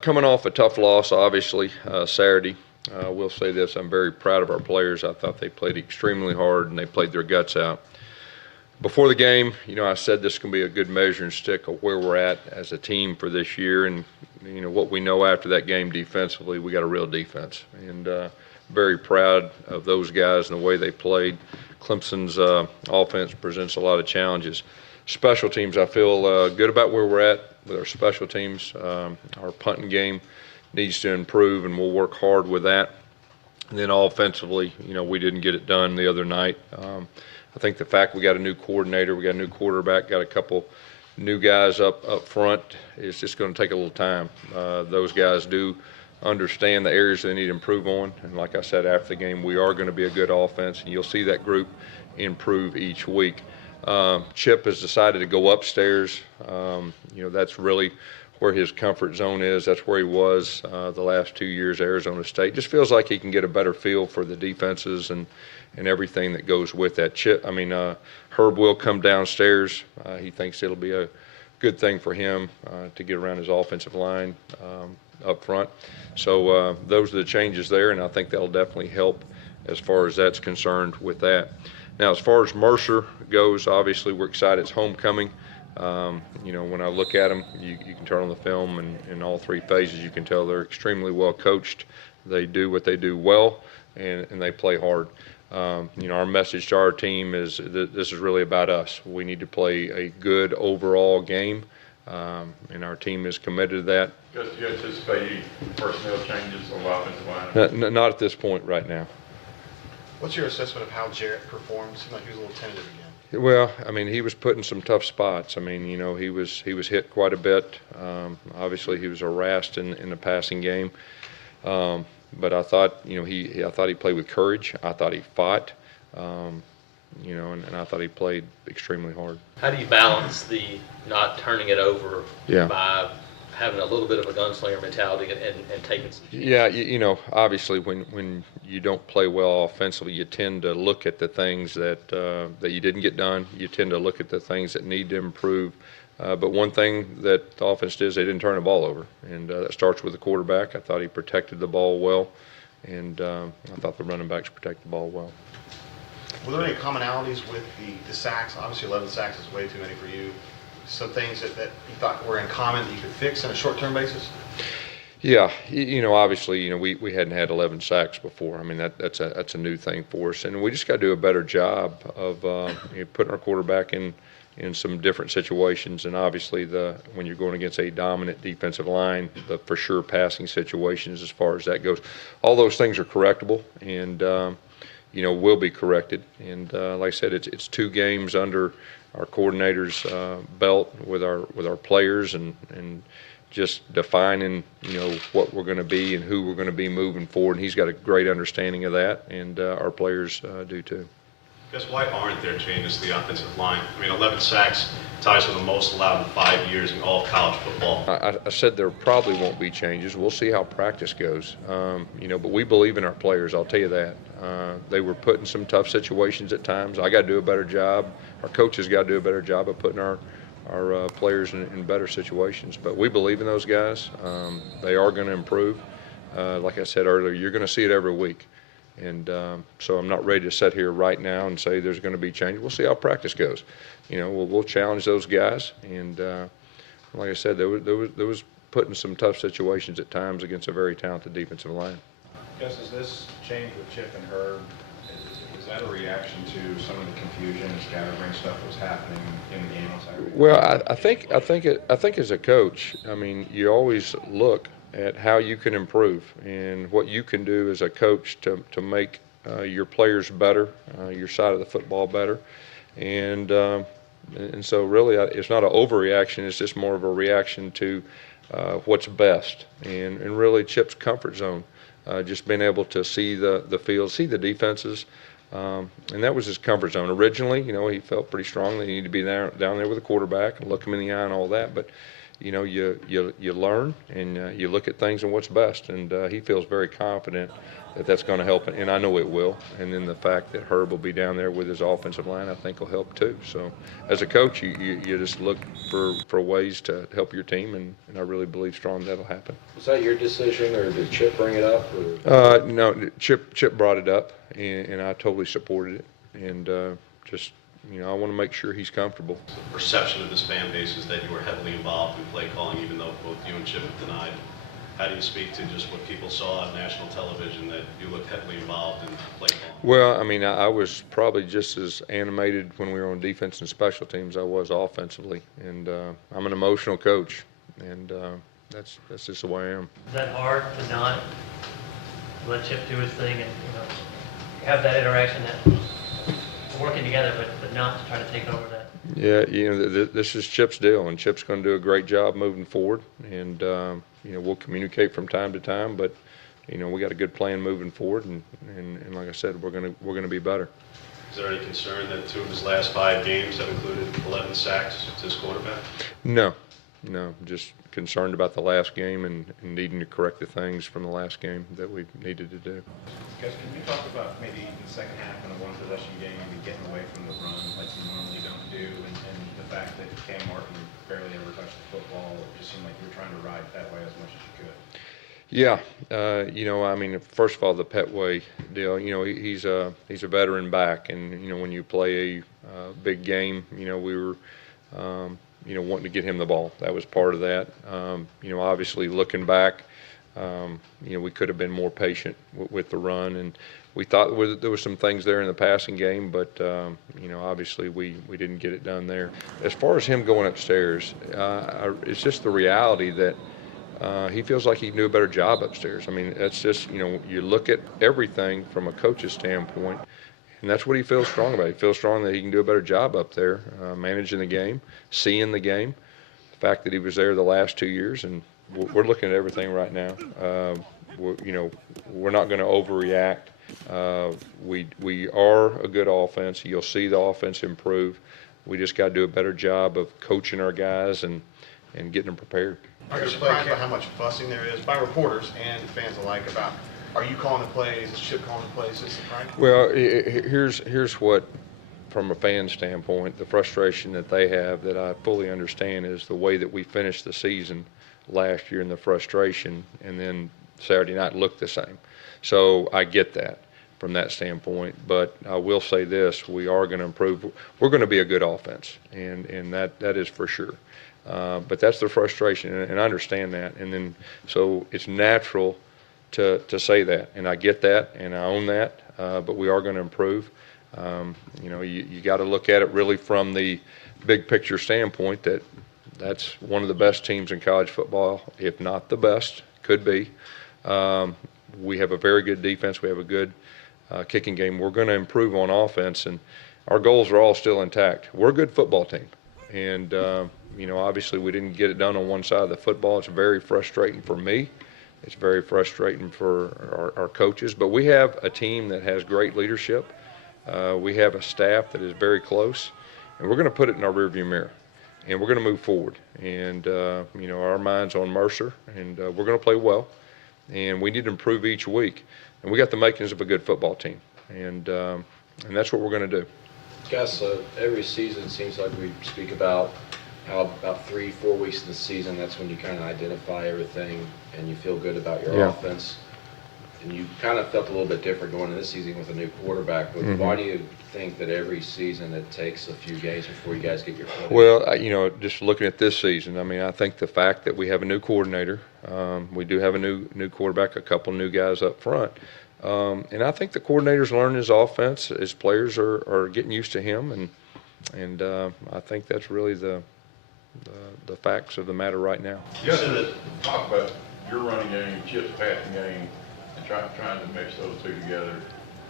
Coming off a tough loss, obviously, Saturday. We'll say this, I'm very proud of our players. I thought they played extremely hard and they played their guts out. Before the game, I said this can be a good measuring stick of where we're at as a team for this year, and what we know after that game defensively, we got a real defense, and very proud of those guys and the way they played. Clemson's offense presents a lot of challenges. Special teams, I feel good about where we're at with our special teams. Our punting game needs to improve, and we'll work hard with that. And then offensively, we didn't get it done the other night. I think the fact we got a new coordinator, we got a new quarterback, got a couple new guys up front, it's just going to take a little time. Those guys do understand the areas they need to improve on, and like I said after the game, we are going to be a good offense, and you'll see that group improve each week. Chip has decided to go upstairs. That's really where his comfort zone is. That's where he was the last 2 years at Arizona State. Just feels like he can get a better feel for the defenses and everything that goes with that. Herb will come downstairs. He thinks it'll be a good thing for him to get around his offensive line up front. So those are the changes there, and I think that'll definitely help as far as that's concerned with that. Now, as far as Mercer goes, obviously we're excited. It's homecoming. When I look at them, you can turn on the film, and in all three phases, you can tell they're extremely well coached. They do what they do well, and they play hard. Our message to our team is this is really about us. We need to play a good overall game, and our team is committed to that. Do you anticipate any personnel changes on the offensive line? Not at this point right now. What's your assessment of how Jarrett performed? Seemed like he was a little tentative again. Well, he was put in some tough spots. He was hit quite a bit. Obviously, he was harassed in the passing game. But I thought, I thought he played with courage. I thought he fought, and I thought he played extremely hard. How do you balance the not turning it over by having a little bit of a gunslinger mentality and taking some? Yeah, obviously when you don't play well offensively, you tend to look at the things that you didn't get done. You tend to look at the things that need to improve. But one thing that the offense did is they didn't turn the ball over, and that starts with the quarterback. I thought he protected the ball well, and I thought the running backs protected the ball well. Were there any commonalities with the sacks? Obviously 11 sacks is way too many for you. Some things that you thought were in common that you could fix on a short-term basis? Yeah, obviously, we hadn't had 11 sacks before. That's a new thing for us, and we just got to do a better job of putting our quarterback in some different situations. And obviously, when you're going against a dominant defensive line, the for sure passing situations as far as that goes, all those things are correctable, and will be corrected. And like I said, it's 2 games under our coordinator's belt with our players, and just defining what we're going to be and who we're going to be moving forward. And he's got a great understanding of that, and our players do too. Gus, why aren't there changes to the offensive line? 11 sacks ties for the most allowed in 5 years in all of college football. I said there probably won't be changes. We'll see how practice goes. But we believe in our players, I'll tell you that. They were put in some tough situations at times. I got to do a better job. Our coaches got to do a better job of putting our players in better situations. But we believe in those guys. They are going to improve. Like I said earlier, you're going to see it every week. And so I'm not ready to sit here right now and say there's going to be change. We'll see how practice goes. We'll challenge those guys. And like I said, there was put in some tough situations at times against a very talented defensive line. Gus, is this change with Chip and Herb, is that a reaction to some of the confusion and scatterbrain stuff that was happening in the game on Saturday? Well, I think as a coach, you always look at how you can improve and what you can do as a coach to make your players better, your side of the football better, and so really it's not an overreaction. It's just more of a reaction to what's best, and really Chip's comfort zone, just being able to see the field, see the defenses. And that was his comfort zone. Originally, he felt pretty strongly he needed to be down there with the quarterback and look him in the eye and all that. But, you learn and you look at things and what's best. And he feels very confident that that's going to help, and I know it will. And then the fact that Herb will be down there with his offensive line, I think will help too. So as a coach, you just look for ways to help your team, and I really believe strong that'll happen. Was that your decision, or did Chip bring it up? Or? No, Chip brought it up, and I totally supported it. And just, I want to make sure he's comfortable. The perception of this fan base is that you were heavily involved in play calling, even though both you and Chip have denied. How do you speak to just what people saw on national television, that you looked heavily involved in play calling? Well, I was probably just as animated when we were on defense and special teams as I was offensively. And I'm an emotional coach, and that's just the way I am. Is that hard to not let Chip do his thing and have that interaction, that working together, but not to try to take over that? Yeah, this is Chip's deal, and Chip's going to do a great job moving forward. And we'll communicate from time to time, but we got a good plan moving forward, and like I said, we're going to be better. Is there any concern that 2 of his last 5 games have included 11 sacks to his quarterback? No, just concerned about the last game and needing to correct the things from the last game that we needed to do. Gus, can you talk about maybe in the second half in a one-possession game, maybe getting away from the run like you normally don't do, and the fact that Cam Martin barely ever touched the football? It just seemed like you were trying to ride that way as much as you could. Yeah, first of all, the Petway deal. He's a veteran back, and when you play a big game, we were wanting to get him the ball. That was part of that. Obviously looking back, we could have been more patient with the run, and we thought there were some things there in the passing game, but obviously we didn't get it done there. As far as him going upstairs, it's just the reality that he feels like he can do a better job upstairs. That's just, you look at everything from a coach's standpoint, and that's what he feels strong about. He feels strong that he can do a better job up there, managing the game, seeing the game. The fact that he was there the last 2 years, and we're looking at everything right now. We're not going to overreact. We are a good offense. You'll see the offense improve. We just got to do a better job of coaching our guys and getting them prepared. Are you surprised by how much fussing there is by reporters and fans alike about, are you calling the plays, is Chip calling the plays? Is it surprising? Well, here's what, from a fan standpoint, the frustration that they have that I fully understand is the way that we finished the season last year and the frustration, and then Saturday night looked the same. So I get that from that standpoint, but I will say this: we are going to improve. We're going to be a good offense, and that is for sure. But that's the frustration, and I understand that. And then, so it's natural to say that, and I get that, and I own that. But we are going to improve. You got to look at it really from the big picture standpoint. That's one of the best teams in college football, if not the best, could be. We have a very good defense. We have a good kicking game. We're going to improve on offense, and our goals are all still intact. We're a good football team, and obviously we didn't get it done on one side of the football. It's very frustrating for me. It's very frustrating for our coaches. But we have a team that has great leadership. We have a staff that is very close, and we're going to put it in our rearview mirror, and we're going to move forward. And our mind's on Mercer, and we're going to play well, and we need to improve each week. And we got the makings of a good football team, and that's what we're going to do. Gus, every season it seems like we speak about how about 3-4 weeks in the season, that's when you kind of identify everything and you feel good about your offense. And you kind of felt a little bit different going into this season with a new quarterback. But why do you think that every season it takes a few games before you guys get your footing? Well, just looking at this season, I think the fact that we have a new coordinator, we do have a new quarterback, a couple new guys up front. And I think the coordinator's learning his offense. His players are getting used to him, and I think that's really the facts of the matter right now. You said that, talk about your running game, Chip's passing game, and trying to mix those two together.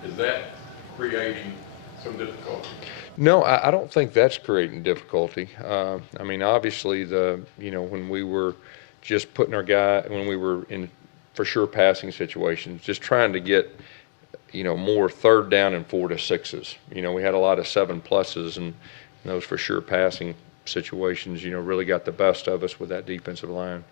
Is that creating some difficulty? No, I don't think that's creating difficulty. Obviously when we were just putting our guy, when we were in for sure passing situations, just trying to get more 3rd down and 4 to 6s. We had a lot of 7+s and those for sure passing situations, really got the best of us with that defensive line.